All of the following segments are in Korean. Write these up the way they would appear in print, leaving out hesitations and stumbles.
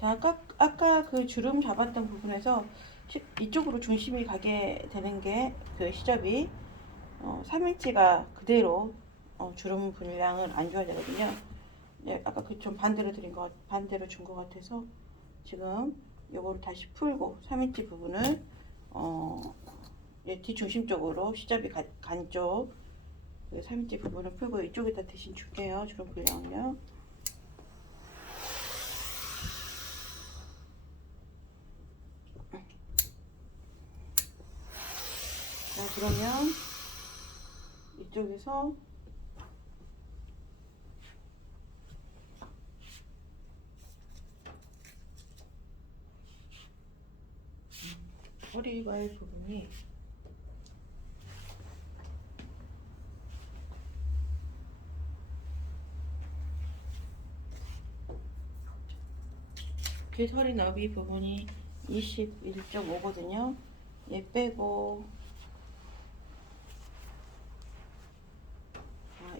자, 아까 그 주름 잡았던 부분에서 이쪽으로 중심이 가게 되는 게 그 시접이 3인치가 그대로 주름 분량은 안 줘야 되거든요. 네, 아까 그 좀 반대로 준 것 같아서 지금 요거를 다시 풀고 3인치 부분을 뒤중심 쪽으로 시접이 간 쪽 3인치 부분을 풀고 이쪽에다 대신 줄게요. 주름 분량을요. 자, 그러면 이쪽에서 허리발 부분이 귀허리 너비 부분이 21.5거든요. 얘 빼고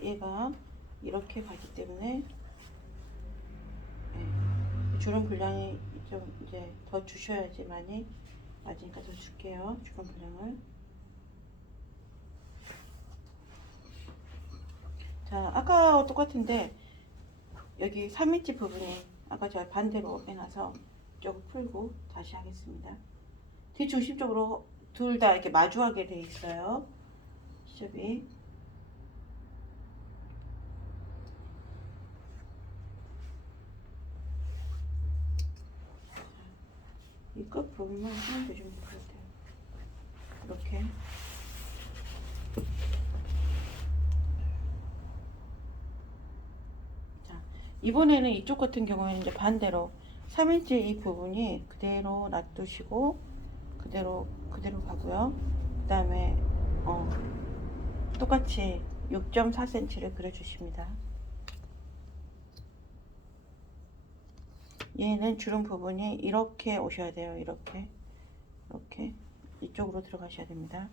얘가 이렇게 가기 때문에 주름 분량이 좀 이제 더 주셔야지 맞으니까 더 줄게요. 주름 분량을. 자, 아까 똑같은데 여기 3인치 부분이 아까 제가 반대로 해놔서 이쪽을 풀고 다시 하겠습니다. 뒤중심적으로 둘 다 이렇게 마주하게 돼 있어요. 시접이. 이 끝 부분만 하면 되시면 될 것 같아요. 이렇게. 자, 이번에는 이쪽 같은 경우에는 이제 반대로 3인치 이 부분이 그대로 놔두시고 그대로 가고요. 그 다음에 똑같이 6.4cm를 그려주십니다. 얘는 주름 부분이 이렇게 오셔야 돼요. 이렇게 이쪽으로 들어가셔야 됩니다.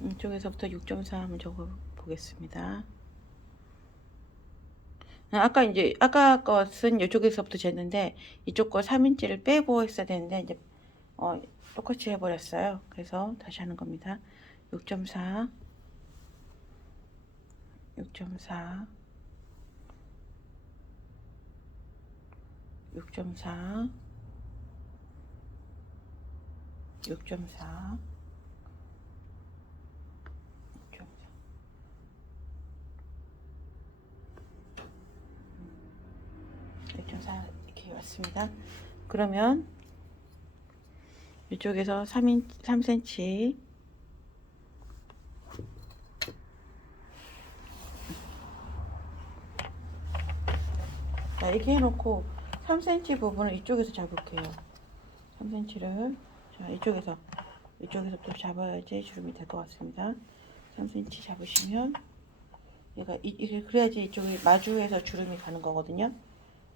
이쪽에서부터 6.4 한번 적어 보겠습니다. 아까 것은 이쪽에서부터 쟀는데 이쪽 거 3인치를 빼고 했어야 되는데 이제 똑같이 해버렸어요. 그래서 다시 하는 겁니다. 6.4 6.4 6.4 6.4 6.4 이렇게 왔습니다. 그러면 이쪽에서 3cm 자, 이렇게 해놓고 3cm 부분을 이쪽에서 잡을게요. 3cm를 자, 이쪽에서부터 잡아야지 주름이 될 것 같습니다. 3cm 잡으시면 얘가 이게 그래야지 이쪽이 마주해서 주름이 가는 거거든요.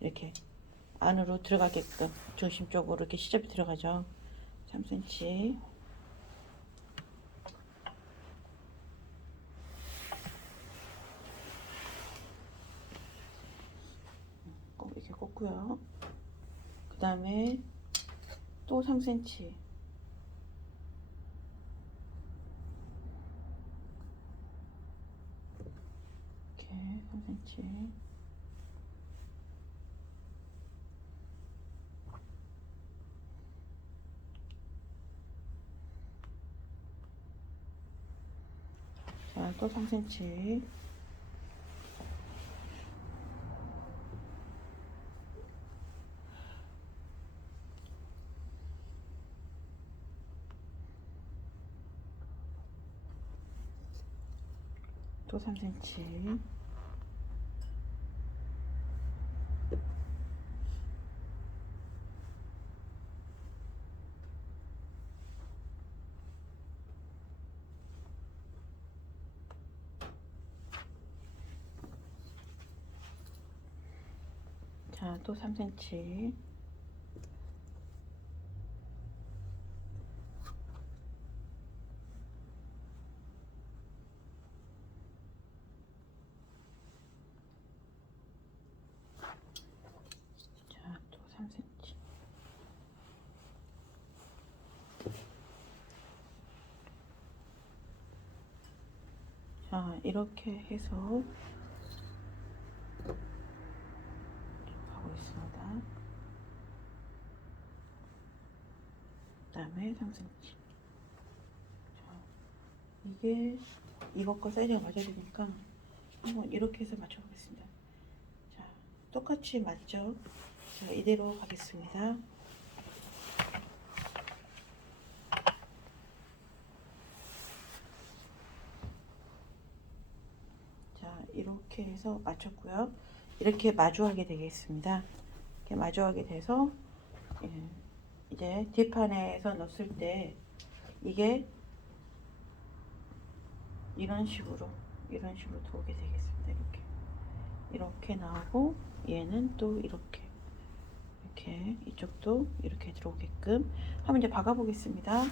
이렇게 안으로 들어가게끔 중심 쪽으로 이렇게 시접이 들어가죠. 3cm 꼭 이렇게 꽂고요. 그 다음에 또 3cm 이렇게 3cm 자, 또 3cm 또 3cm 자, 또 3cm 자, 이렇게 해서 가고 있습니다. 그 다음에 3cm. 자, 이게 이것과 사이즈가 맞아야 되니까 한번 이렇게 해서 맞춰보겠습니다. 자, 똑같이 맞죠? 자, 이대로 가겠습니다. 자, 이렇게 해서 맞췄고요. 이렇게 마주하게 되겠습니다. 이렇게 마주하게 돼서 이제 뒷판에서 넣었을 때 이게 이런 식으로 들어오게 되겠습니다. 이렇게 나오고 얘는 또 이렇게 이쪽도 이렇게 들어오게끔 한번 이제 박아 보겠습니다.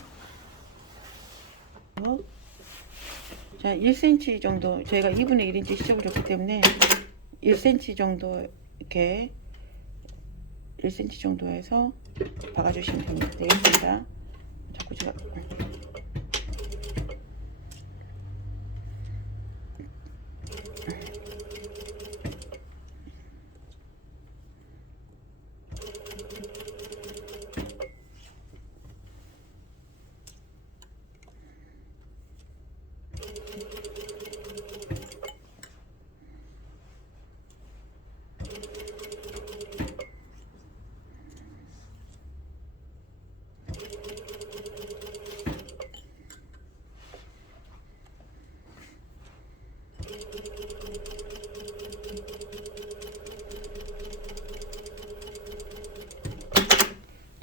자, 1cm 정도, 저희가 2분의 1인치 시접을 줬기 때문에 1cm 정도 이렇게 1cm 정도에서 박아주시면 되겠습니다. 자꾸 제가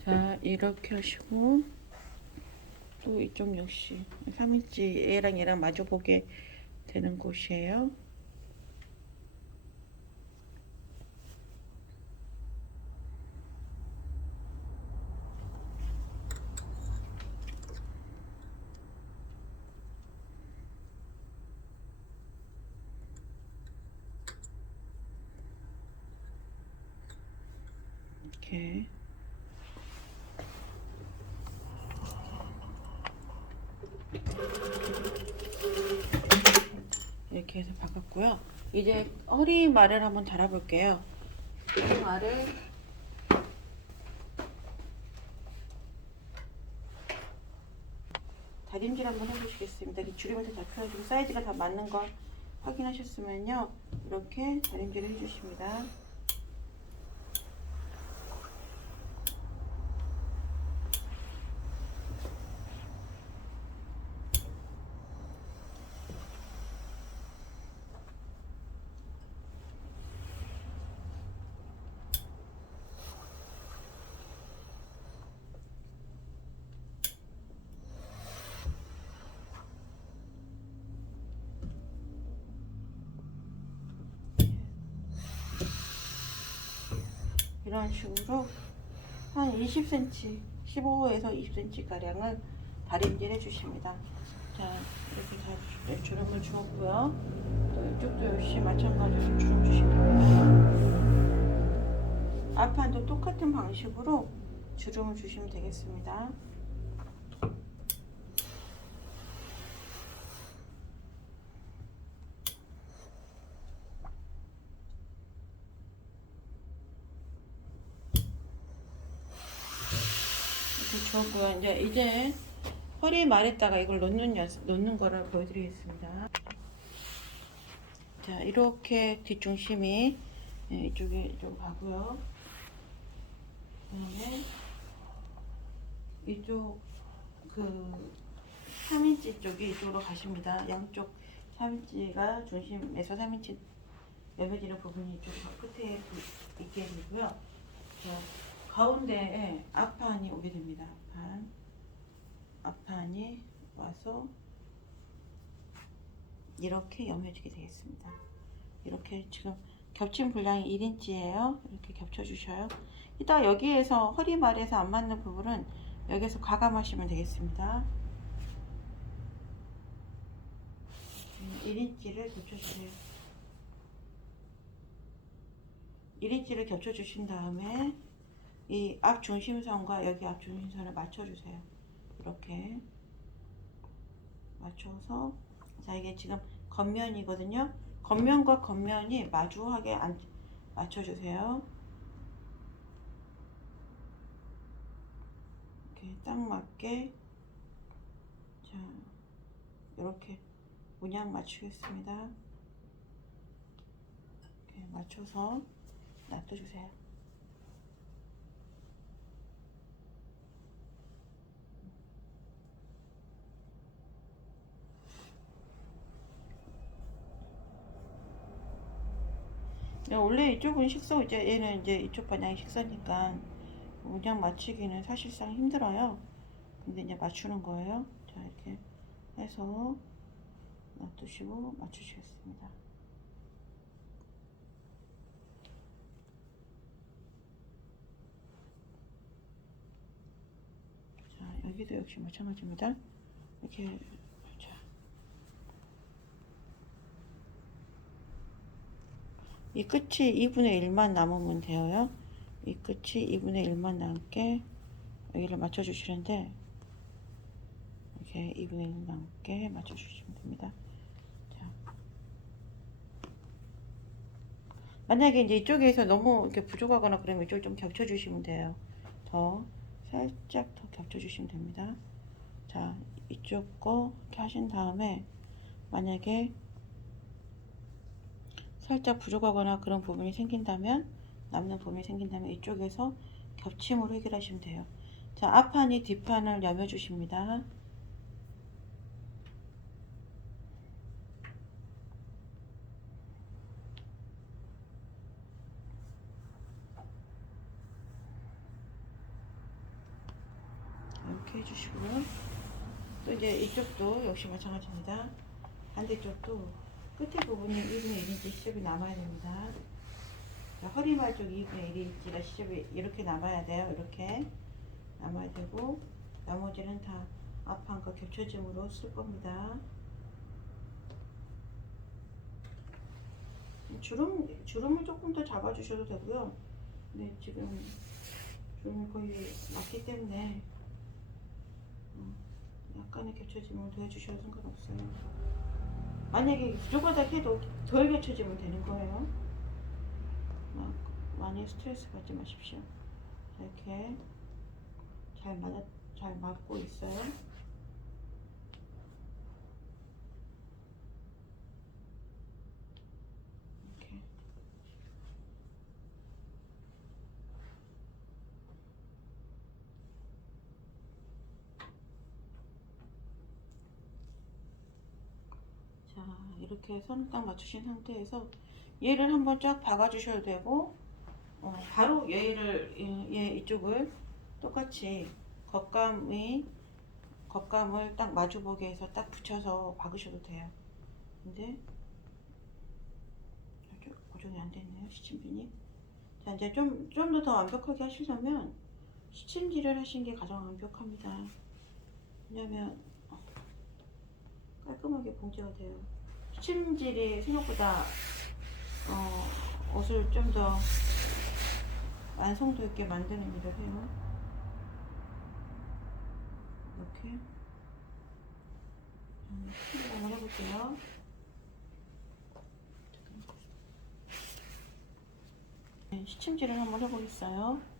자, 이렇게 하시고 또 이쪽 역시 3인치 얘랑 마주 보게 되는 곳이에요. 이렇게 이렇게 해서 바꿨고요. 이제 허리말을 한번 달아볼게요. 허리말을 다림질 한번 해보시겠습니다. 주름이 다 잡혀가지고 사이즈가 다 맞는 거 확인하셨으면요, 이렇게 다림질을 해주십니다. 이런 식으로 한 20cm, 15에서 20cm 가량을 다림질 해주십니다. 자, 이렇게 다 주름을 주었고요. 또 이쪽도 역시 마찬가지로 주름 주시면 앞판도 똑같은 방식으로 주름을 주시면 되겠습니다. 주었고요. 이제 허리 말에다가 이걸 놓는 거를 보여드리겠습니다. 자, 이렇게 뒷중심이 이쪽으로 가고요. 그다음에 이쪽 그 3인치 쪽이 이쪽으로 가십니다. 양쪽 3인치가 중심에서 3인치 여며지는 부분이 이쪽 끝에 있게 되고요. 자, 가운데에 앞판이 오게 됩니다. 앞판이 와서 이렇게 여며지게 되겠습니다. 이렇게 지금 겹친 분량이 1인치예요. 이렇게 겹쳐 주셔요. 이따 여기에서 허리말에서 안 맞는 부분은 여기서 가감하시면 되겠습니다. 1인치를 겹쳐주세요. 1인치를 겹쳐주신 다음에 이 앞 중심선과 여기 앞 중심선을 맞춰주세요. 이렇게 맞춰서, 자, 이게 지금 겉면이거든요. 겉면과 겉면이 마주하게 맞춰주세요. 이렇게 딱 맞게. 자, 이렇게 문양 맞추겠습니다. 이렇게 맞춰서 놔둬주세요. 원래 이쪽은 식서, 이제 얘는 이제 이쪽 방향이 식서니까 문양 맞추기는 사실상 힘들어요. 근데 이제 맞추는 거예요. 자, 이렇게 해서 놔두시고 맞추시겠습니다. 자, 여기도 역시 마찬가지입니다. 이렇게. 자, 이 끝이 2분의 1만 남으면 돼요. 이 끝이 2분의 1만 남게 여기를 맞춰주시는데, 이렇게 2분의 1 남게 맞춰주시면 됩니다. 자, 만약에 이제 이쪽에서 너무 이렇게 부족하거나 그러면 이쪽 좀 겹쳐주시면 돼요. 더 살짝 더 겹쳐주시면 됩니다. 자, 이쪽 거 이렇게 하신 다음에 만약에 살짝 부족하거나 그런 부분이 생긴다면, 남는 부분이 생긴다면 이쪽에서 겹침으로 해결하시면 돼요. 자, 앞판이 뒷판을 여며 주십니다. 이렇게 해주시고요. 또 이제 이쪽도 역시 마찬가지입니다. 반대쪽도 끝에 부분이 2분의 1인치 시접이 남아야 됩니다. 자, 허리말 쪽 2분의 1인치가 시접이 이렇게 남아야 돼요. 이렇게 남아야 되고, 나머지는 다 앞판과 겹쳐짐으로 쓸 겁니다. 주름을 조금 더 잡아주셔도 되고요. 근데 지금 주름이 거의 맞기 때문에 약간의 겹쳐짐을 더 해주셔도 상관없어요. 만약에 부족하다 해도 덜 겹쳐지면 되는 거예요. 많이 스트레스 받지 마십시오. 이렇게 잘 맞고 있어요. 이렇게. 자, 이렇게 선을 딱 맞추신 상태에서 얘를 한번 쫙 박아 주셔도 되고, 바로 얘 이쪽을 똑같이 겉감을 딱 마주보게 해서 딱 붙여서 박으셔도 돼요. 근데 고정이 안 됐네요, 시침핀이. 자, 이제 좀 더 완벽하게 하시려면 시침질을 하시는 게 가장 완벽합니다. 왜냐면 깔끔하게 봉제가 돼요. 시침질이 생각보다 옷을 좀 더 완성도 있게 만드는 일을 해요. 이렇게 한번 해볼게요. 네, 시침질을 한번 해보겠어요.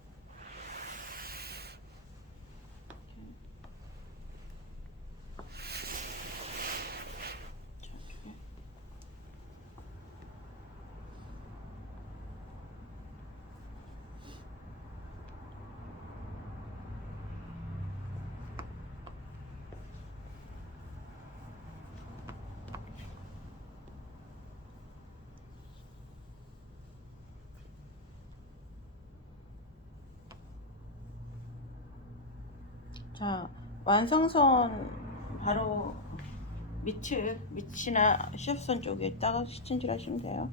자, 완성선 바로 밑이나 시접선 쪽에다가 시침질 하시면 돼요.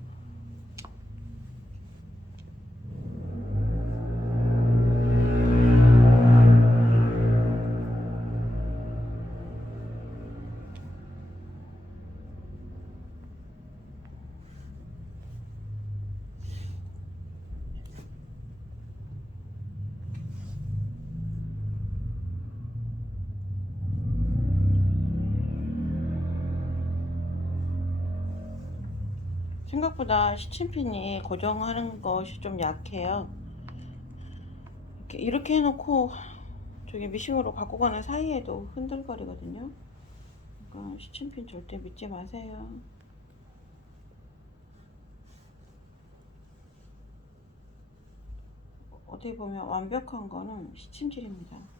생각보다 시침핀이 고정하는 것이 좀 약해요. 이렇게 해놓고 저기 미싱으로 갖고 가는 사이에도 흔들거리거든요. 그러니까 시침핀 절대 믿지 마세요. 어떻게 보면 완벽한 거는 시침질입니다.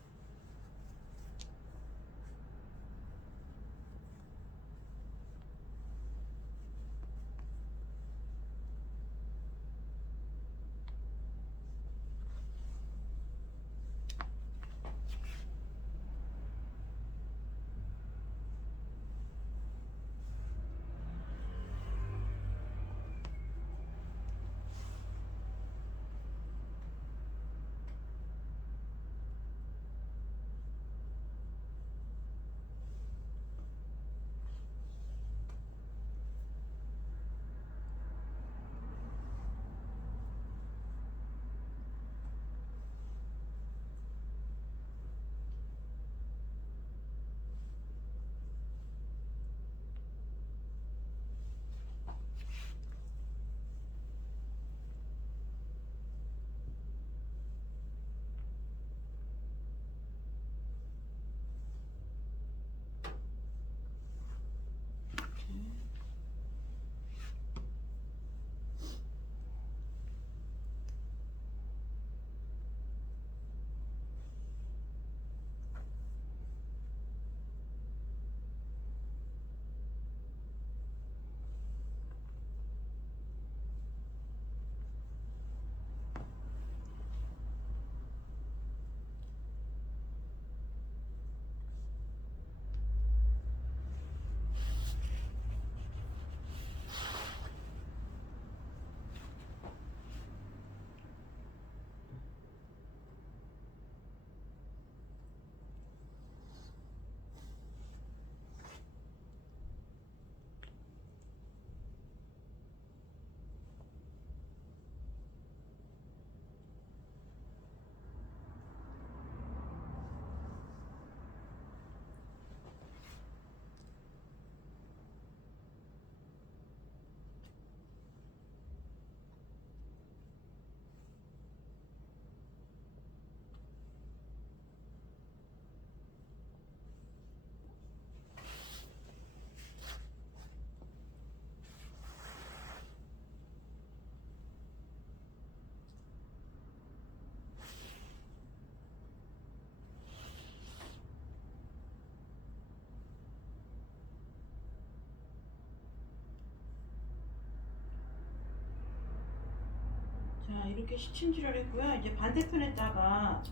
자, 이렇게 시침질을 했고요. 이제 반대편에다가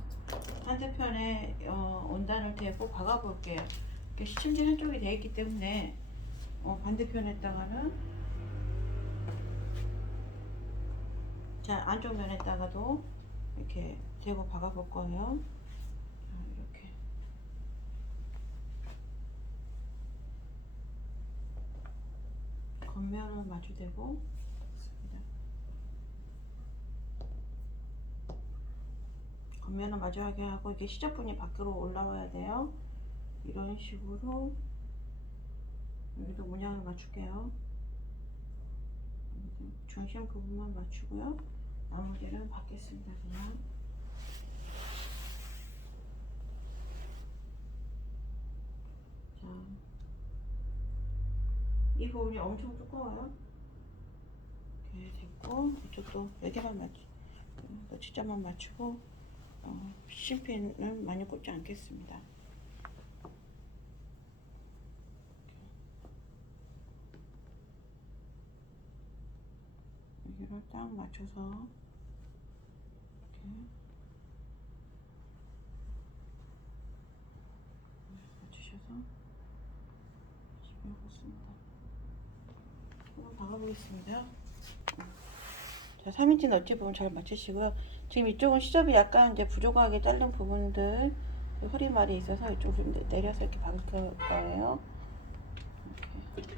반대편에 원단을 대고 박아 볼게요. 이렇게 시침질 한쪽이 되어 있기 때문에 반대편에다가는 자, 안쪽 면에다가도 이렇게 대고 박아 볼 거예요. 자, 이렇게 겉면은 마주대고 겉면은 마주하게 하고 이게 시접분이 밖으로 올라와야 돼요. 이런 식으로 여기도 문양을 맞출게요. 중심 부분만 맞추고요. 나머지는 받겠습니다. 그냥 자, 이 부분이 엄청 두꺼워요. 이렇게 됐고 이쪽도 여기만 너치자만 맞추고 시침핀은 많이 꽂지 않겠습니다. 여기를 딱 맞춰서 이렇게 맞추셔서 집어넣습니다. 한번 박아보겠습니다. 자, 3인치 너치 부분 잘 맞추시고요. 지금 이쪽은 시접이 약간 이제 부족하게 자른 부분들 허리말이 있어서 이쪽으로 내려서 이렇게 박을 거예요. 이렇게.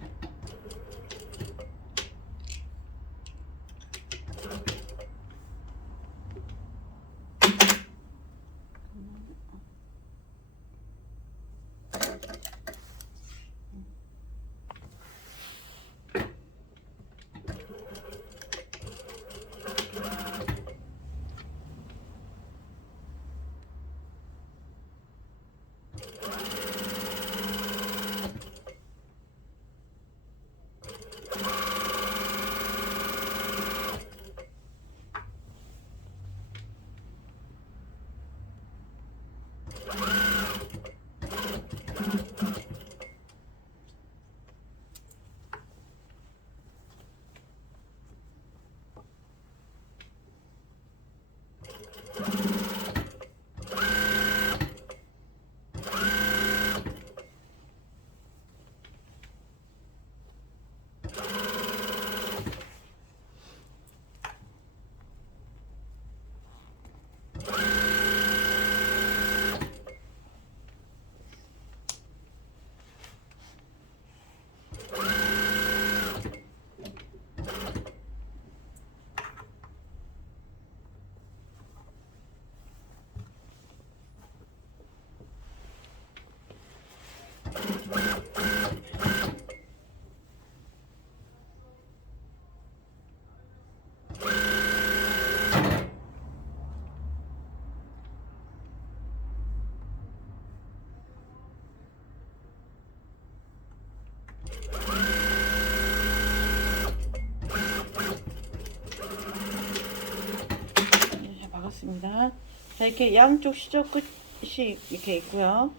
박았습니다. 자, 이렇게 양쪽 시접 끝이 이렇게 있고요.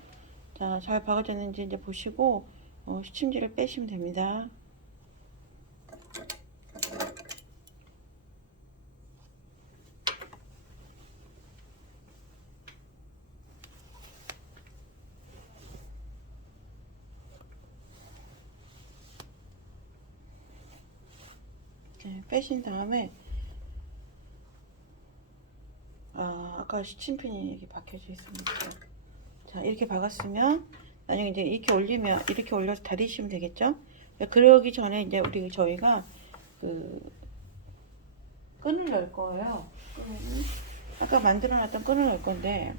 자, 잘 박아졌는지 이제 보시고 시침지를 빼시면 됩니다. 네, 빼신 다음에 아까 시침핀이 여기 박혀져 있습니다. 자, 이렇게 박았으면 나중에 이제 이렇게 올리면 이렇게 올려서 다리시면 되겠죠? 그러기 전에 이제 저희가 그 끈을 넣을 거예요. 아까 만들어놨던 끈을 넣을 건데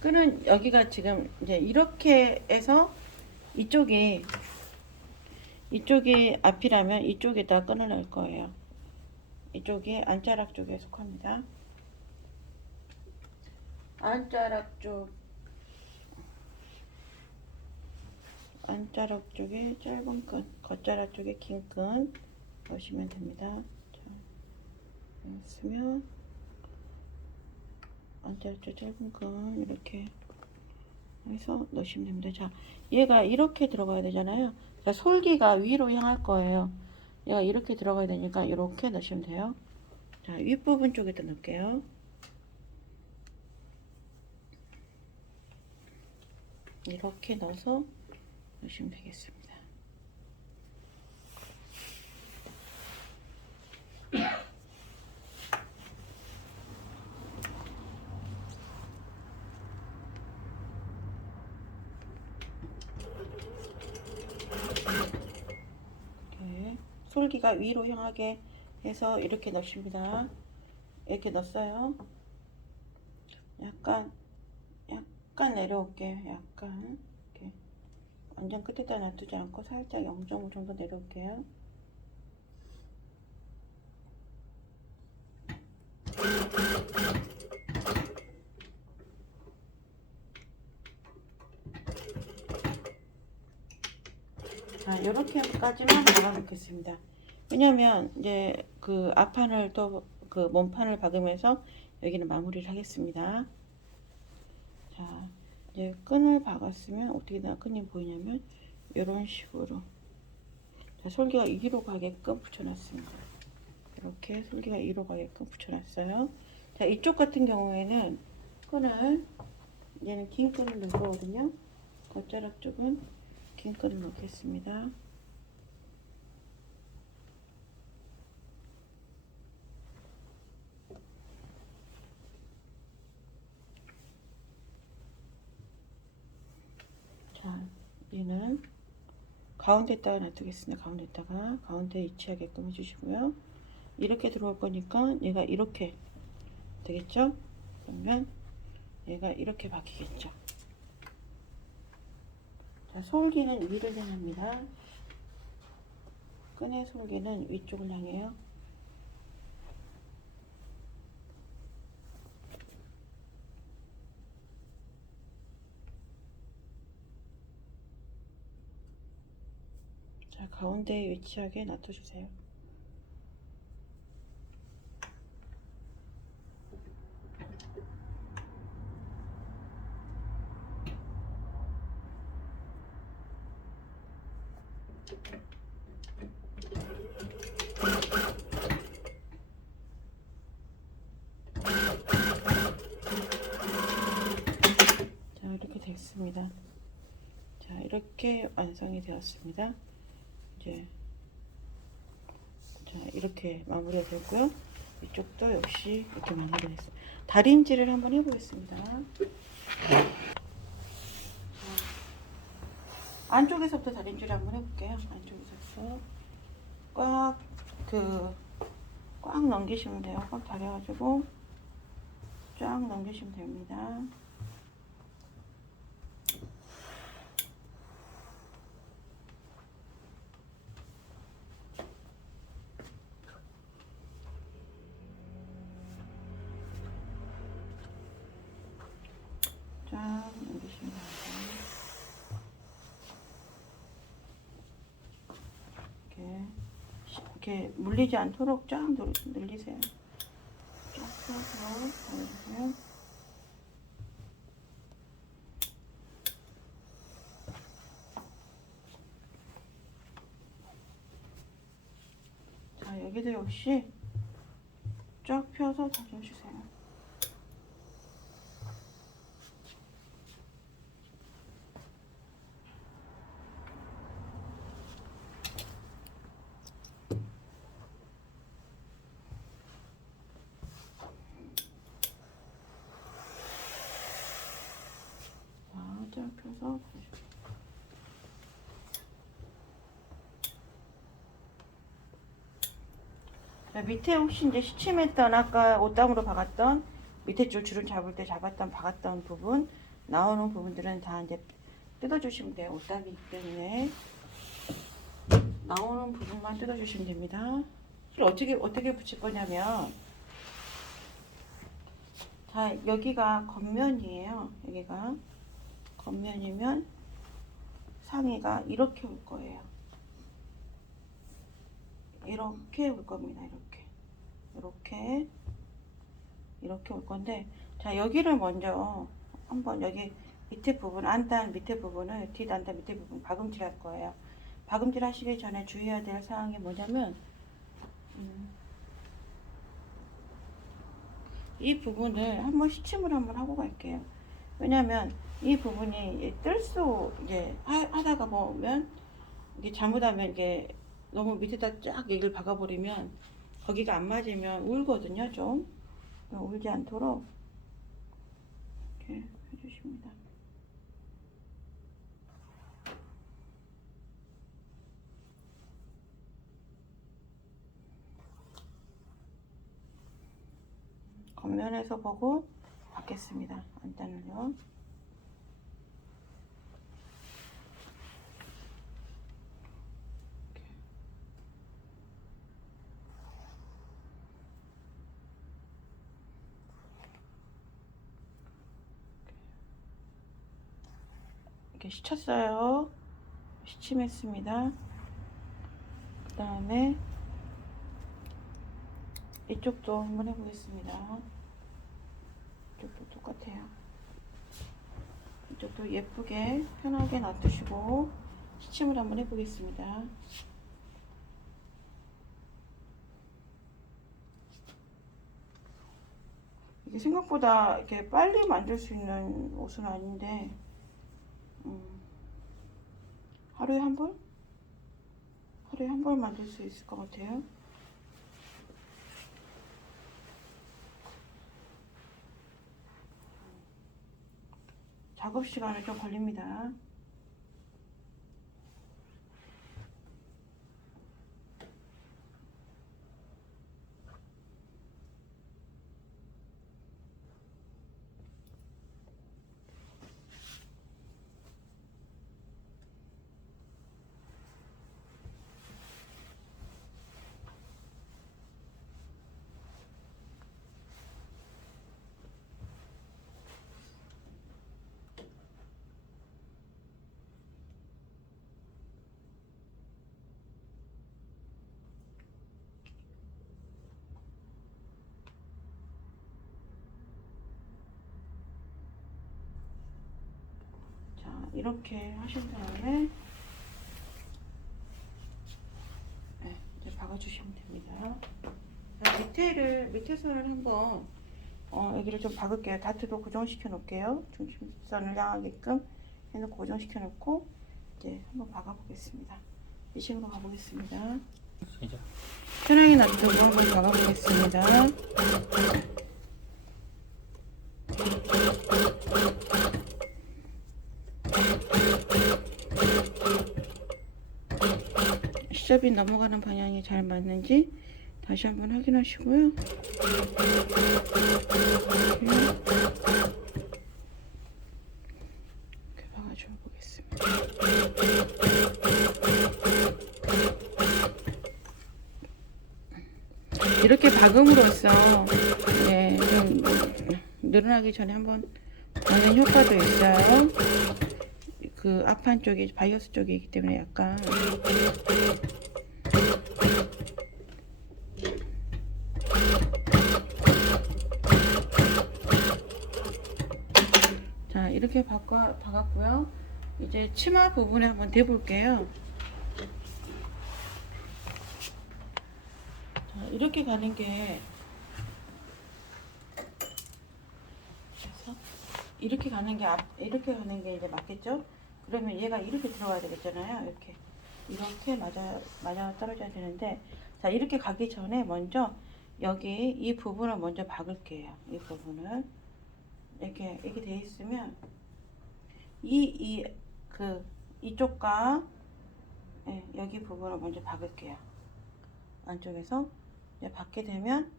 끈은 여기가 지금 이제 이렇게 해서 이쪽이 앞이라면 이쪽에다 끈을 넣을 거예요. 이쪽이 안자락 쪽에 속합니다. 안자락 쪽에 짧은 끈, 겉자락 쪽에 긴 끈 넣으시면 됩니다. 자, 넣었으면 안자락 쪽 짧은 끈 이렇게 해서 넣으시면 됩니다. 자, 얘가 이렇게 들어가야 되잖아요. 자, 솔기가 위로 향할 거예요. 얘가 이렇게 들어가야 되니까 이렇게 넣으시면 돼요. 자, 윗부분 쪽에다 넣을게요. 이렇게 넣어서 넣으시면 되겠습니다. 이렇게 솔기가 위로 향하게 해서 이렇게 넣습니다. 이렇게 넣었어요. 약간 내려올게요. 약간 이렇게 완전 끝에다 놔두지 않고 살짝 0.5 정도 내려올게요. 자, 이렇게까지만 박아 놓겠습니다. 왜냐면 이제 그 앞판을 또 그 몸판을 박으면서 여기는 마무리를 하겠습니다. 자, 이제 끈을 박았으면 어떻게 끈이 보이냐면 이런 식으로, 자, 솔기가 위로 가게끔 붙여놨습니다. 이렇게 솔기가 위로 가게끔 붙여놨어요. 자, 이쪽 같은 경우에는 끈을, 얘는 긴 끈을 넣을 거거든요. 겉자락 쪽은 긴 끈을 넣겠습니다. 자, 얘는 가운데다가 놔두겠습니다. 가운데 위치하게끔 해주시고요. 이렇게 들어올 거니까 얘가 이렇게 되겠죠? 그러면 얘가 이렇게 박히겠죠. 자, 솔기는 위를 향합니다. 끈의 솔기는 위쪽을 향해요. 자, 가운데에 위치하게 놔둬주세요. 자, 이렇게 됐습니다. 자, 이렇게 완성이 되었습니다. 이제 자, 이렇게 마무리가 됐고요. 이쪽도 역시 이렇게 마무리가 됐습니다. 다림질을 한번 해보겠습니다. 안쪽에서부터 다림질을 한번 해볼게요. 안쪽에서부터 꽉 넘기시면 돼요. 꽉 다려가지고 쫙 넘기시면 됩니다. 쫙 넘기시면 됩니다. 이렇게 물리지 않도록 쫙 늘리세요. 쫙. 펴서 보여주세요. 자, 여기도 역시 쫙 펴서 다져주세요. 쫙 펴서 보여주세요. 자, 밑에 혹시 이제 시침했던 아까 옷감으로 박았던 밑에 줄 주름 잡을 때 잡았던 박았던 부분 나오는 부분들은 다 이제 뜯어주시면 돼요. 옷감이기 때문에 나오는 부분만 뜯어주시면 됩니다. 어떻게 붙일 거냐면, 자, 여기가 겉면이에요. 여기가 겉면이면 상의가 이렇게 올 거예요. 이렇게 올 겁니다. 이렇게 올 건데, 자, 여기를 먼저 한번 여기 밑에 부분, 안단 밑에 부분을 뒷안단 밑에 부분 박음질 할 거예요. 박음질 하시기 전에 주의해야 될 사항이 뭐냐면, 이 부분을 한번 시침을 한번 하고 갈게요. 왜냐면 이 부분이 이제 하다가 보면 이게 잘못하면 이게 너무 밑에다 쫙 여기를 박아버리면 거기가 안 맞으면 울거든요. 좀 울지 않도록 이렇게 해주십니다. 겉면에서 보고 받겠습니다. 안단을요. 이렇게 시쳤어요. 시침했습니다. 그 다음에 이쪽도 한번 해보겠습니다. 이쪽도 똑같아요. 이쪽도 예쁘게 편하게 놔두시고 시침을 한번 해보겠습니다. 이게 생각보다 이렇게 빨리 만들 수 있는 옷은 아닌데, 하루에 한 번? 하루에 한 번 만들 수 있을 것 같아요. 작업 시간은 좀 걸립니다. 이렇게 하신 다음에 이제 박아주시면 됩니다. 밑에 선을 한번 여기를 좀 박을게요. 다트도 고정시켜 놓을게요. 중심선을 향하게끔 해놓고 고정시켜 놓고 이제 한번 박아 보겠습니다. 미싱으로 가보겠습니다. 편하게 놔두고 한번 박아 보겠습니다. 시접이 넘어가는 방향이 잘 맞는지 다시 한번 확인하시고요. 이렇게 박아줘 보겠습니다. 이렇게 박음으로써 좀 늘어나기 전에 한번 보는 효과도 있어요. 그 앞판 쪽이 바이어스 쪽이기 때문에 약간 이렇게 박았고요. 이제 치마 부분에 한번 대볼게요. 자, 이렇게 가는 게 이렇게 가는 게 이렇게 가는 게 이제 맞겠죠? 그러면 얘가 이렇게 들어가야 되겠잖아요. 이렇게 맞아 떨어져야 되는데, 자, 이렇게 가기 전에 먼저 여기 이 부분을 먼저 박을게요. 이 부분을 이렇게 돼 있으면 이쪽과 여기 부분을 먼저 박을게요. 안쪽에서 이제 박게 되면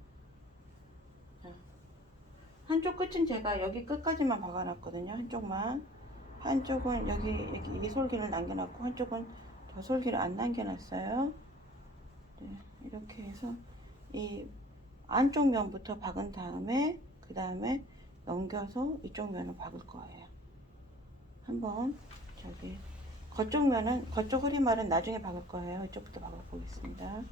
한쪽 끝은 제가 여기 끝까지만 박아놨거든요. 한쪽은 여기 솔기를 남겨놨고 한쪽은 저 솔기를 안 남겨놨어요. 네, 이렇게 해서 이 안쪽 면부터 박은 다음에 그 다음에 넘겨서 이쪽 면을 박을 거예요. 한번 거쪽 허리말은 나중에 박을 거예요. 이쪽부터 박아 보겠습니다.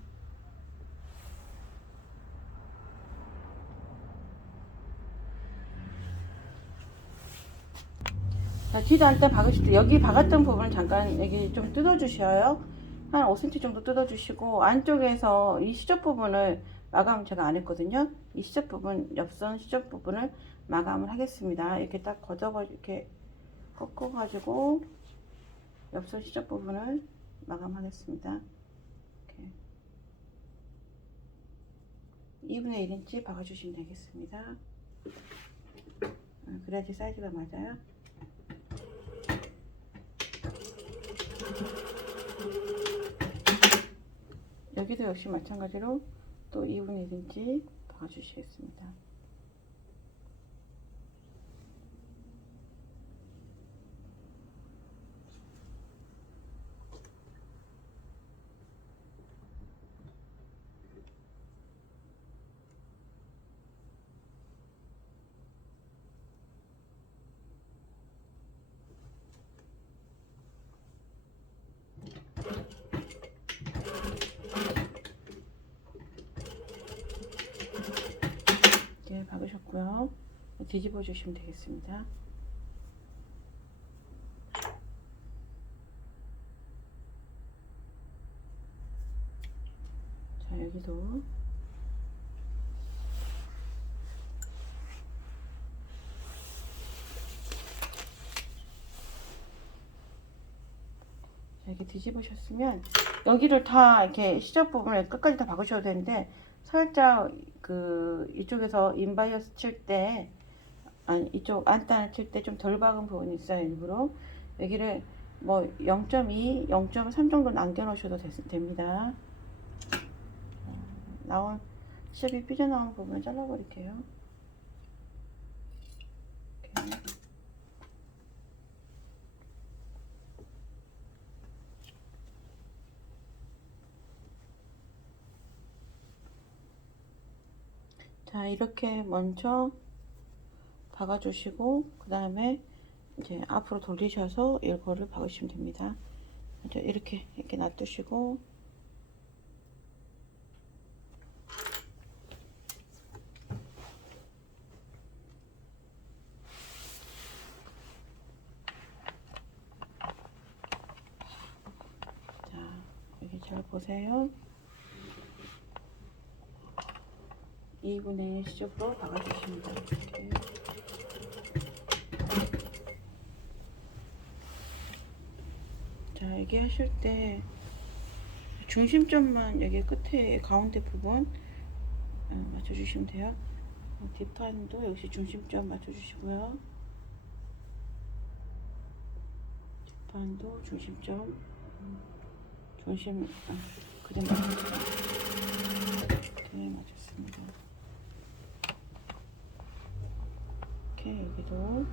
자, 뒤도 일단 박으실 때 여기 박았던 부분은 잠깐 여기 좀 뜯어 주셔요. 한 5cm 정도 뜯어 주시고, 안쪽에서 이 시접 부분을 마감 제가 안 했거든요. 이 시접 부분, 옆선 시접 부분을 마감을 하겠습니다. 이렇게 딱 이렇게 꺾어 가지고 옆선 시접 부분을 마감하겠습니다. 이렇게 2분의 1인치 박아 주시면 되겠습니다. 그래야지 사이즈가 맞아요. 여기도 역시 마찬가지로 또 2분의 1인치 박아주시겠습니다. 박으셨고요. 뒤집어 주시면 되겠습니다. 자, 여기도 이렇게 뒤집으셨으면 여기를 다 이렇게 시접 부분을 끝까지 다 박으셔도 되는데, 살짝 이쪽에서 인바이어스 칠 때, 아니 이쪽 안단을 칠 때 좀 덜 박은 부분이 있어요. 일부러 여기를 뭐 0.2, 0.3 정도 남겨 놓으셔도 됩니다. 시접이 삐져나온 부분을 잘라 버릴게요. 자, 이렇게 먼저 박아주시고, 그 다음에 이제 앞으로 돌리셔서 이거를 박으시면 됩니다. 이렇게 놔두시고, 자, 여기 잘 보세요. 2분의 1 시접으로 박아주십니다. 이렇게. 자, 여기 하실 때 중심점만 여기 끝에 가운데 부분 맞춰주시면 돼요. 뒷판도 역시 중심점 맞춰주시고요. 뒷판도 중심점, 그대 맞췄습니다. 네, 맞췄습니다. 이렇게 여기도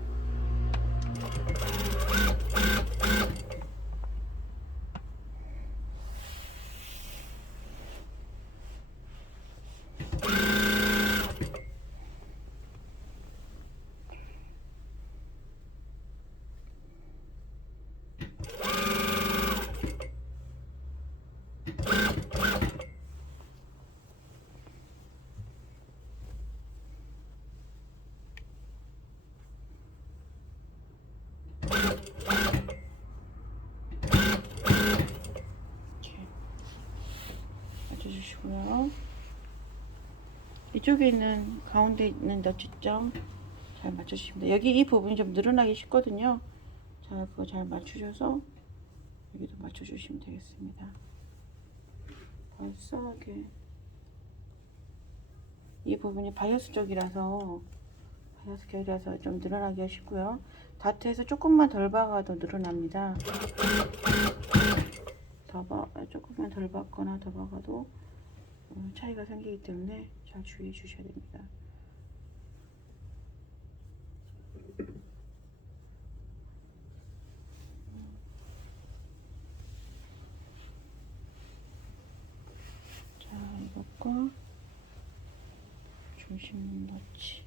맞춰주시고요. 이쪽에 있는 가운데 있는 너치점 잘 맞춰주시면 돼요. 여기 이 부분이 좀 늘어나기 쉽거든요. 자, 그거 잘 맞추셔서 여기도 맞춰주시면 되겠습니다. 벌써하게 이 부분이 바이어스 쪽이라서 바이어스 계열이라서 좀 늘어나기가 쉽고요. 다트에서 조금만 덜 박아도 늘어납니다. 조금만 덜 박거나 더 박아도 차이가 생기기 때문에 잘 주의해 주셔야 됩니다. 자, 이것과 중심 너치.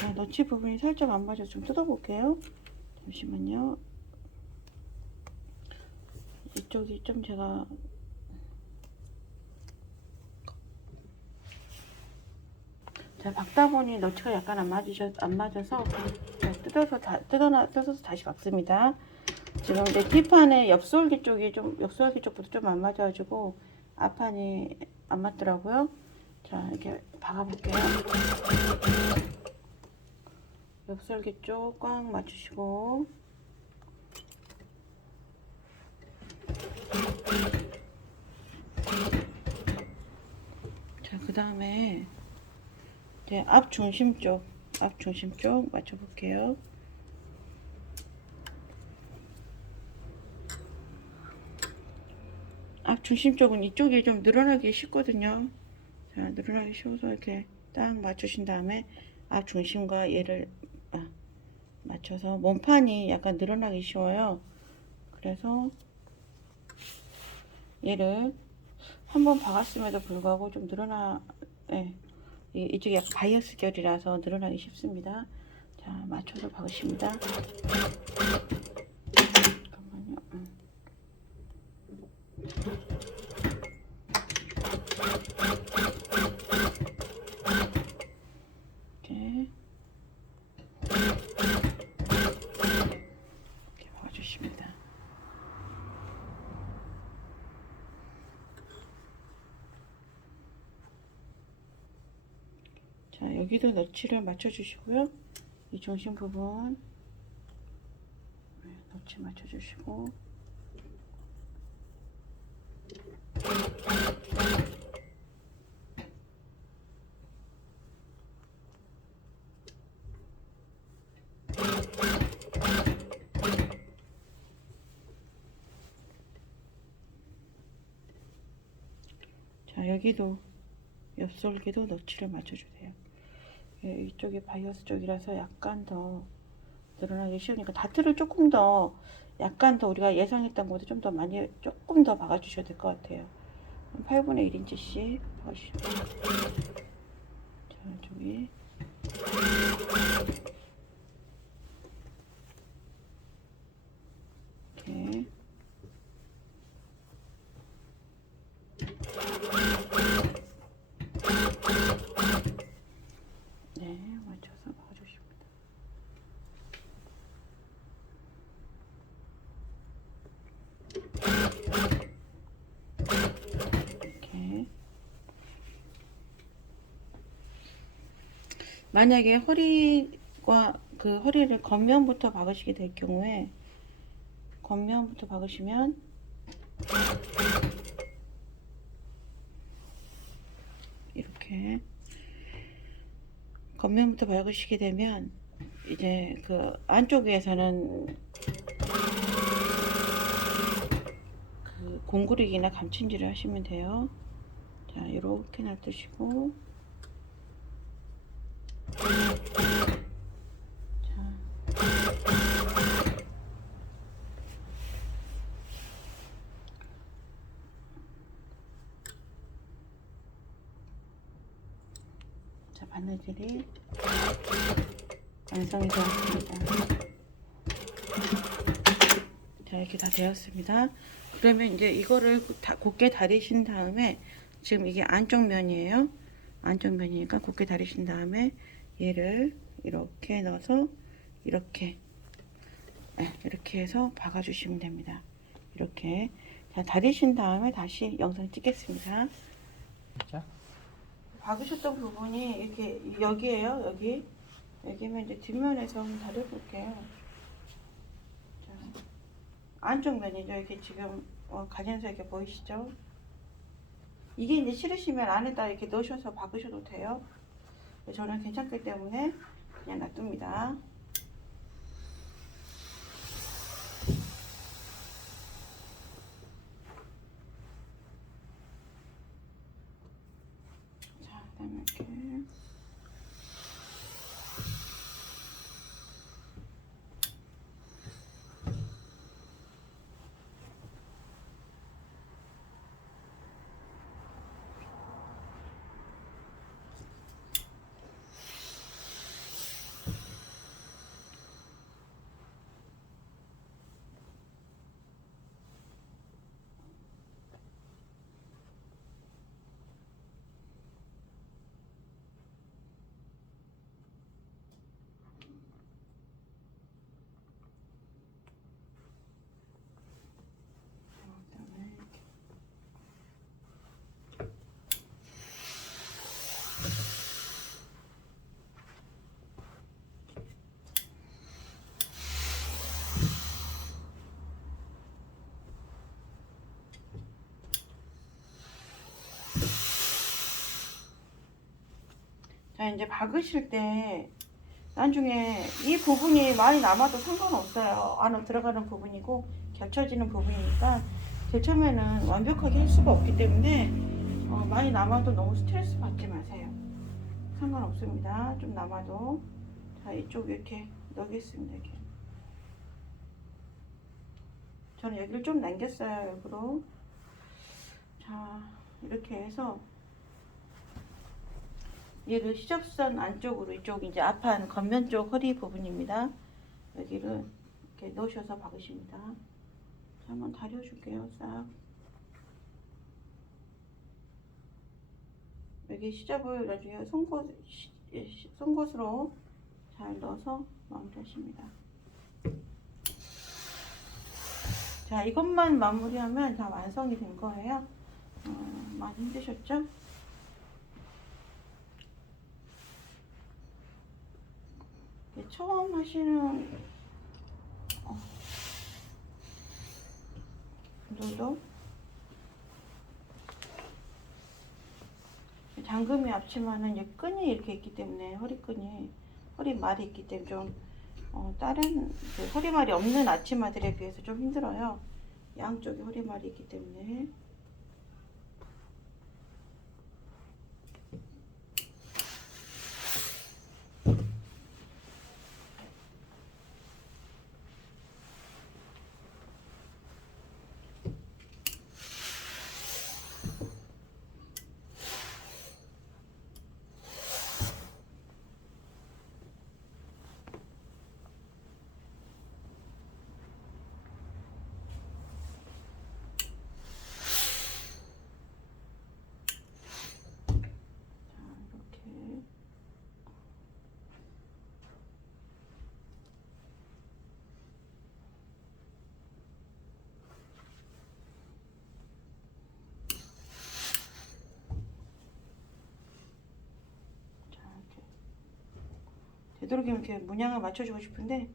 자, 너치 부분이 살짝 안 맞아서 좀 뜯어볼게요. 잠시만요. 이쪽이 좀 제가 자, 박다 보니 너치가 약간 안 맞아서 뜯어서 다시 박습니다. 지금 이제 뒷판에 옆솔기 쪽부터 좀 안 맞아가지고 앞판이 안 맞더라고요. 자, 이렇게 박아볼게요. 옆솔기 쪽 꽉 맞추시고, 자, 그 다음에 이제 앞 중심 쪽 맞춰볼게요. 앞 중심 쪽은 이쪽이 좀 늘어나기 쉽거든요. 자, 늘어나기 쉬워서 이렇게 딱 맞추신 다음에 앞 중심과 얘를 맞춰서 몸판이 약간 늘어나기 쉬워요. 그래서 얘를 한번 박았음에도 불구하고 좀 이쪽이 약간 바이어스 결이라서 늘어나기 쉽습니다. 자, 맞춰서 박으십니다. 잠깐만요. 이렇게 박아주십니다. 자, 여기도 너치를 맞춰주시고요. 이 중심 부분 너치 맞춰주시고, 자, 여기도 옆솔기도 너치를 맞춰주세요. 이쪽이 바이어스 쪽이라서 약간 더 늘어나기 쉬우니까 다트를 조금 더 약간 더 우리가 예상했던 것보다 좀 더 많이 조금 더 박아주셔야 될 것 같아요. 8분의 1인치씩 박아주시면 자, 저기 이렇게 네, 맞춰서 박아주십니다. 이렇게 만약에 허리과 그 허리를 겉면부터 박으시게 될 경우에 겉면부터 박으시면 이렇게 겉면부터 박으시게 되면 이제 그 안쪽에서는 그 공구리기나 감침질을 하시면 돼요. 자, 이렇게 놔두시고, 자, 바느질이 완성이 되었습니다. 자, 이렇게 다 되었습니다. 그러면 이제 이거를 곱게 다리신 다음에 지금 이게 안쪽 면이에요. 안쪽 면이니까 곱게 다리신 다음에 얘를 이렇게 넣어서 이렇게 해서 박아주시면 됩니다. 이렇게. 자, 자, 다리신 다음에 다시 영상 찍겠습니다. 자, 박으셨던 부분이 이렇게 여기에요. 여기면 이제 뒷면에서 한번 다려볼게요. 자, 안쪽 면이죠. 이렇게 지금 가진서 이렇게 보이시죠? 이게 이제 싫으시면 안에다 이렇게 넣으셔서 박으셔도 돼요. 저는 괜찮기 때문에 그냥 놔둡니다. 자, 그다음에 이렇게. 자, 이제 박으실 때 나중에 이 부분이 많이 남아도 상관없어요. 안으로 들어가는 부분이고 겹쳐지는 부분이니까 제일 처음에는 완벽하게 할 수가 없기 때문에 많이 남아도 너무 스트레스 받지 마세요. 상관없습니다. 좀 남아도. 자, 이쪽 이렇게 넣겠습니다. 이렇게. 저는 여기를 좀 남겼어요. 일부러. 자, 이렇게 해서 얘를 시접선 안쪽으로, 이쪽 이제 앞판 겉면 쪽 허리 부분입니다. 여기를 이렇게 넣으셔서 박으십니다. 자, 한번 다려줄게요. 싹. 여기 시접을 나중에 송곳으로 잘 넣어서 마무리하십니다. 자, 이것만 마무리하면 다 완성이 된 거예요. 많이 힘드셨죠? 처음 하시는 분들도 잠금이 앞치마는 이 끈이 이렇게 있기 때문에 허리말이 있기 때문에 좀 다른 허리말이 없는 앞치마들에 비해서 좀 힘들어요. 양쪽에 허리말이 있기 때문에. 되도록이면 이렇게 문양을 맞춰주고 싶은데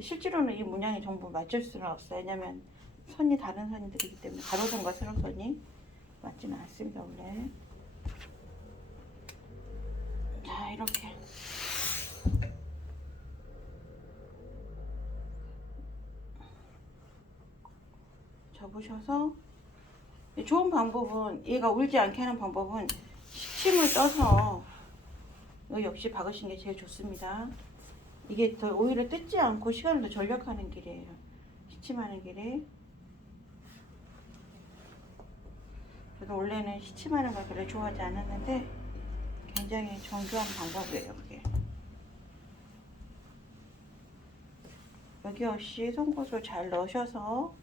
실제로는 이 문양이 전부 맞출 수는 없어요. 왜냐면 선이 다른 선들이기 때문에 가로선과 세로선이 맞지는 않습니다. 원래. 자, 이렇게 접으셔서 좋은 방법은, 얘가 울지 않게 하는 방법은 식침을 떠서 이거 역시 박으시는 게 제일 좋습니다. 이게 더 오히려 뜯지 않고 시간을 더 절약하는 길이에요. 시침하는 길에. 저도 원래는 시침하는 걸 별로 좋아하지 않았는데 굉장히 정교한 방법이에요. 그게. 여기 없이 송곳을 잘 넣으셔서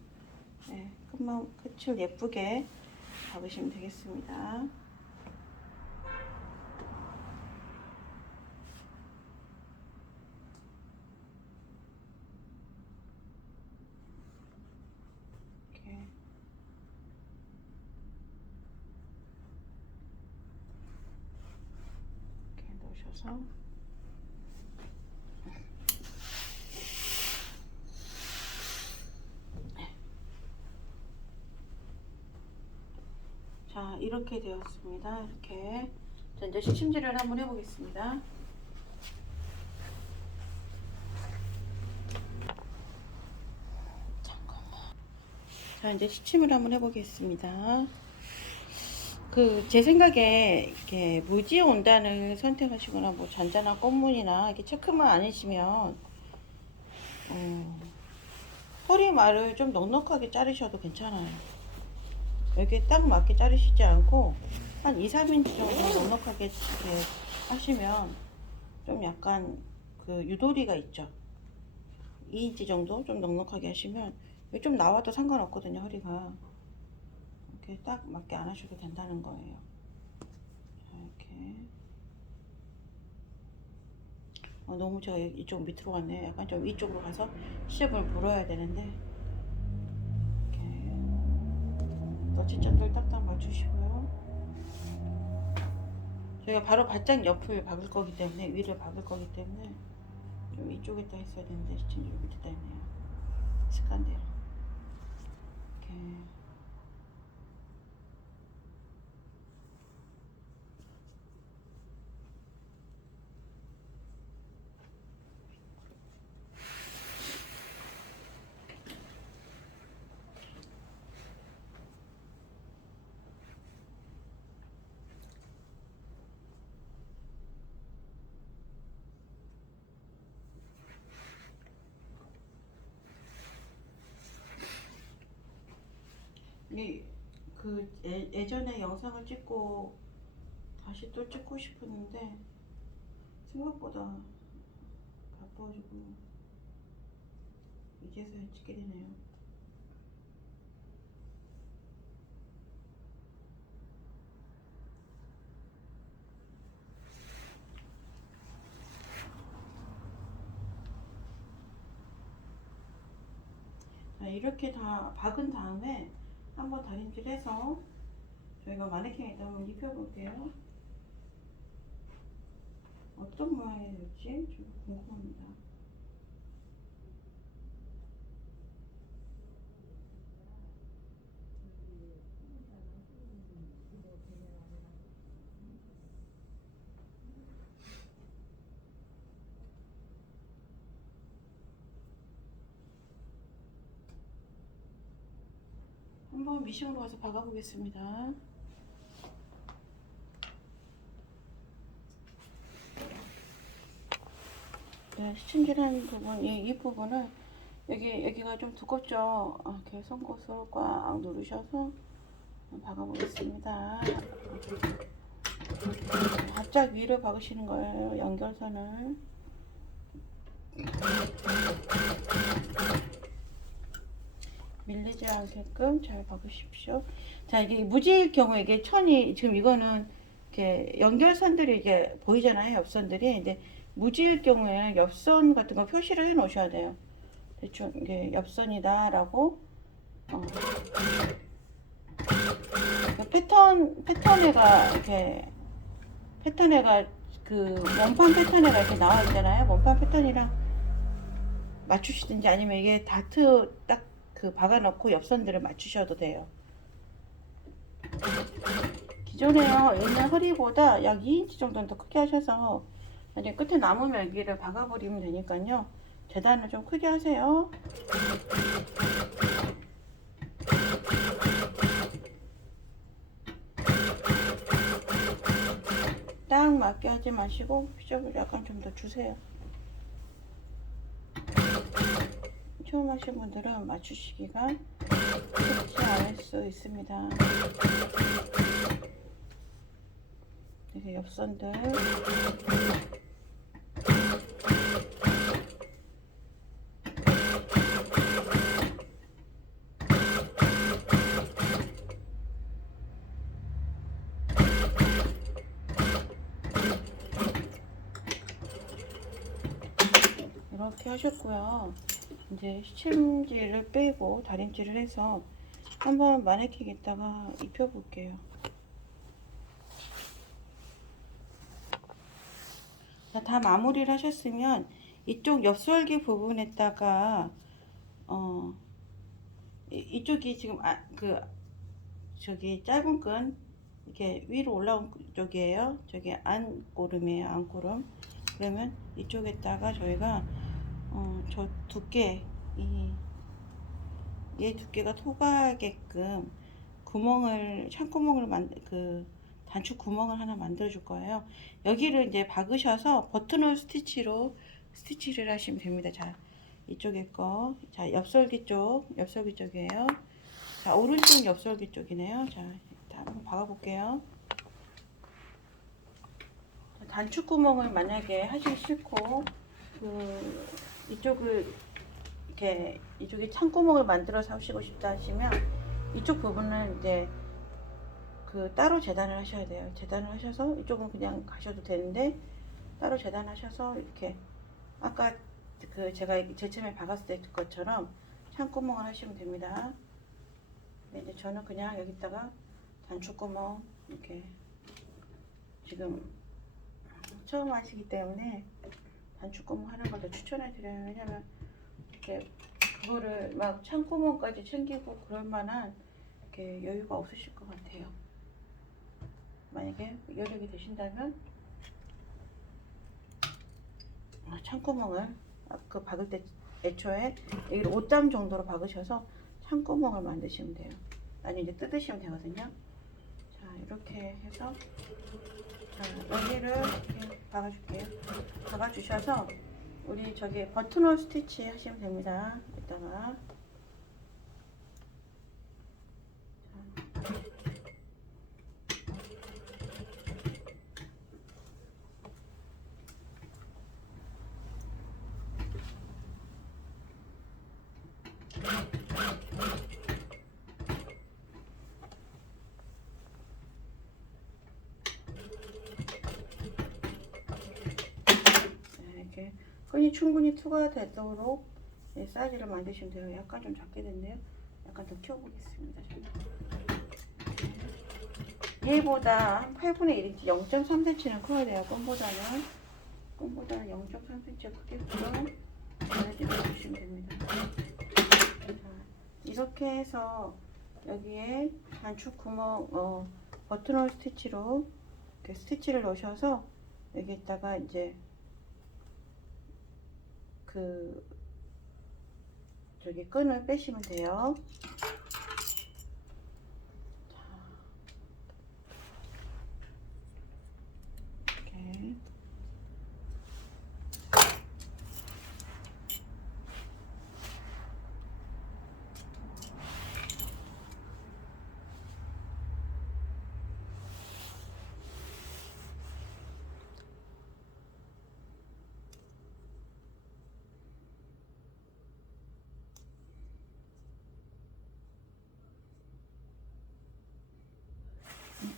끝을 예쁘게 박으시면 되겠습니다. 이렇게 해서 자, 이렇게 되었습니다. 이렇게. 자, 이제 시침질을 한번 해보겠습니다. 자, 이제 시침을 한번 해보겠습니다. 제 생각에 이렇게 무지 온단을 선택하시거나 뭐 잔잔한 꽃무늬나 이렇게 체크만 아니시면 허리말을 좀 넉넉하게 자르셔도 괜찮아요. 여기에 딱 맞게 자르시지 않고 한 2, 3인치 정도 넉넉하게 이렇게 하시면 좀 약간 그 유도리가 있죠. 2인치 정도 좀 넉넉하게 하시면 좀 나와도 상관없거든요. 허리가 이렇게 딱 맞게 안 하셔도 된다는 거예요. 자, 이렇게 너무 제가 이쪽 밑으로 왔네요. 약간 좀 이쪽으로 가서 시접을 물어야 되는데 이렇게 너치점들 딱딱 맞추시고요. 저희가 바로 바짝 옆을 박을 거기 때문에, 위를 박을 거기 때문에 좀 이쪽에다 했어야 되는데 지금 여기 밑에다 했네요. 습관대로 이렇게. 예전에 영상을 찍고 다시 또 찍고 싶었는데 생각보다 바빠가지고 이제서야 찍게 되네요. 자, 이렇게 다 박은 다음에 한번 다림질 해서 저희가 마네킹에다 한번 입혀볼게요. 어떤 모양이 될지 좀 궁금합니다. 한번 미싱으로 가서 박아보겠습니다. 네, 시침질한 부분, 이 부분을 여기가 좀 두껍죠. 이렇게 송곳으로 꽉 누르셔서 박아보겠습니다. 바짝 위로 박으시는 거예요. 연결선을. 밀리지 않게끔 잘 박으십시오. 자, 이게 무지일 경우에 이게 천이 지금 이거는 이렇게 연결선들이 이제 보이잖아요. 옆선들이. 근데 무지일 경우에는 옆선 같은 거 표시를 해 놓으셔야 돼요. 대충 이게 옆선이다라고. 패턴에가 이렇게 패턴에가 그 원판 패턴에가 이렇게 나와 있잖아요. 원판 패턴이랑 맞추시든지 아니면 이게 다트 딱 그 박아놓고 옆선들을 맞추셔도 돼요. 기존에 있는 허리보다 약 2인치 정도는 더 크게 하셔서 이제 끝에 남은 여기를 박아버리면 되니까요. 재단을 좀 크게 하세요. 딱 맞게 하지 마시고 피접을 약간 좀 더 주세요. 처음 하신 분들은 맞추시기가 쉽지 않을 수 있습니다. 이렇게 옆선들 이렇게 하셨고요. 이제 시침질을 빼고 다림질을 해서 한번 마네킹에다가 입혀볼게요. 자, 다 마무리를 하셨으면 이쪽 옆솔기 부분에다가 이쪽이 지금 저기 짧은 끈 이렇게 위로 올라온 쪽이에요. 저기 안고름이에요. 안고름. 그러면 이쪽에다가 저희가 저 두께 얘 두께가 통하게끔 구멍을 창구멍을 단축 구멍을 하나 만들어 줄 거예요. 여기를 이제 박으셔서 버튼홀 스티치로 스티치를 하시면 됩니다. 자, 이쪽에 거, 자, 옆솔기 쪽이에요. 자, 오른쪽 옆솔기 쪽이네요. 자, 일단 한번 박아 볼게요. 단축 구멍을 만약에 하시기 싫고 이쪽을 이렇게 이쪽에 창구멍을 만들어서 하시고 싶다 하시면 이쪽 부분은 이제 따로 재단을 하셔야 돼요. 재단을 하셔서 이쪽은 그냥 가셔도 되는데 따로 재단하셔서 이렇게 아까 제가 제일 처음에 박았을 때 것처럼 창구멍을 하시면 됩니다. 근데 이제 저는 그냥 여기다가 단축구멍 이렇게 지금 처음 하시기 때문에 단축구멍 하는 걸 더 추천해 드려요. 왜냐면 이렇게 그거를 막 창구멍까지 챙기고 그럴 만한 이렇게 여유가 없으실 것 같아요. 만약에 여력이 되신다면 창구멍을 박을 때 애초에 여기를 5땀 정도로 박으셔서 창구멍을 만드시면 돼요. 아니 이제 뜯으시면 되거든요. 자, 이렇게 해서 여기를 이렇게 박아줄게요. 박아주셔서 우리 저기 버튼홀 스티치 하시면 됩니다. 이따가 이렇게 끈이 충분히 투과되도록 사이즈를 만드시면 돼요. 약간 좀 작게 됐네요. 약간 더 키워보겠습니다. 얘보다 한 8분의 1인치 0.3cm는 커야 돼요. 끈보다는 0.3cm 크게끔 잘라주시면 됩니다. 자, 이렇게 해서 여기에 단축 구멍 버튼홀 스티치로 이렇게 스티치를 넣으셔서 여기에다가 이제 저기 끈을 빼시면 돼요. 이렇게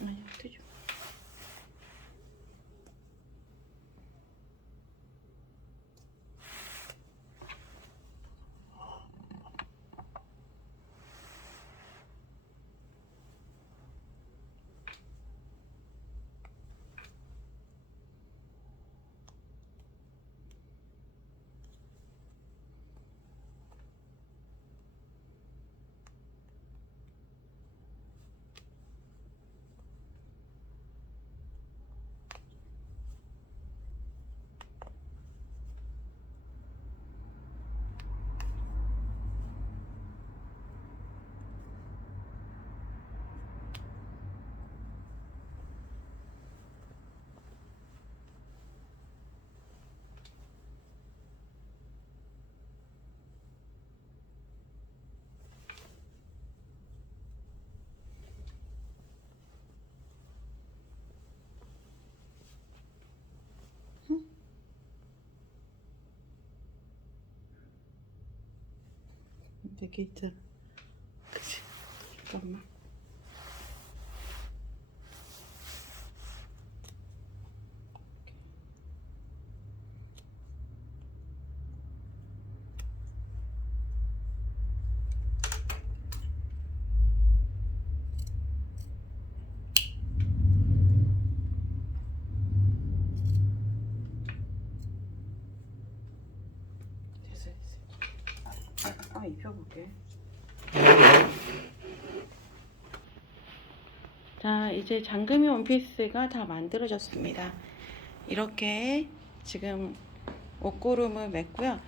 아니 어떻게 되게 있잖아. 그치? 잠깐만. 한번 입혀볼게. 자, 이제 잠금이 원피스가 다 만들어졌습니다. 이렇게 지금 옷고름을 맸고요.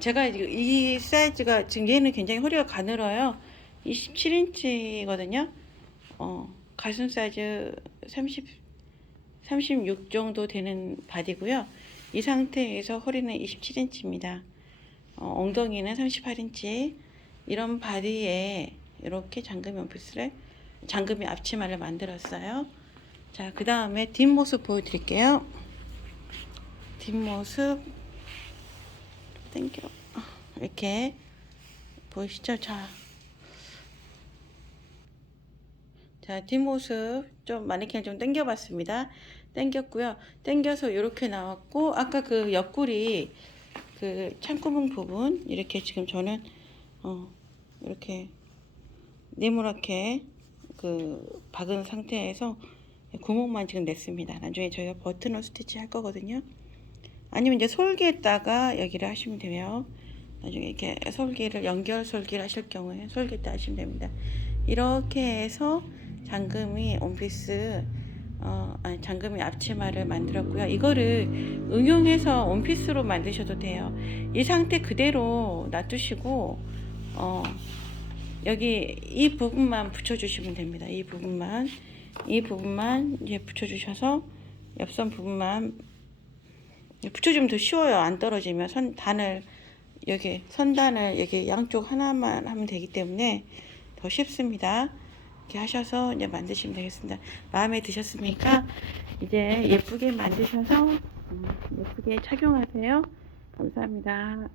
제가 이 사이즈가 지금 얘는 굉장히 허리가 가늘어요. 27인치거든요. 가슴 사이즈 36 정도 되는 바디고요. 이 상태에서 허리는 27인치입니다. 엉덩이는 38인치. 이런 바디에 이렇게 잠금이 앞치마를 만들었어요. 자, 그 다음에 뒷모습 보여드릴게요. 뒷모습 당겨 이렇게 보이시죠? 자, 뒷모습 좀 마네킹을 좀 당겨봤습니다. 당겼고요. 당겨서 이렇게 나왔고, 아까 그 옆구리 그 창구멍 부분 이렇게 지금 저는 이렇게 네모나게 그 박은 상태에서 구멍만 지금 냈습니다. 나중에 저희가 버튼을 스티치 할 거거든요. 아니면 이제 솔개에다가 여기를 하시면 돼요. 나중에 이렇게 연결 솔기를 하실 경우에 솔개 때 하시면 됩니다. 이렇게 해서 잠금이 원피스 잠금이 앞치마를 만들었고요. 이거를 응용해서 원피스로 만드셔도 돼요. 이 상태 그대로 놔두시고 여기 이 부분만 붙여주시면 됩니다. 이 부분만 이제 붙여주셔서 옆선 부분만 붙여주면 더 쉬워요. 안 떨어지면 선단을 여기 양쪽 하나만 하면 되기 때문에 더 쉽습니다. 이렇게 하셔서 이제 만드시면 되겠습니다. 마음에 드셨습니까? 이제 예쁘게 만드셔서 예쁘게 착용하세요. 감사합니다.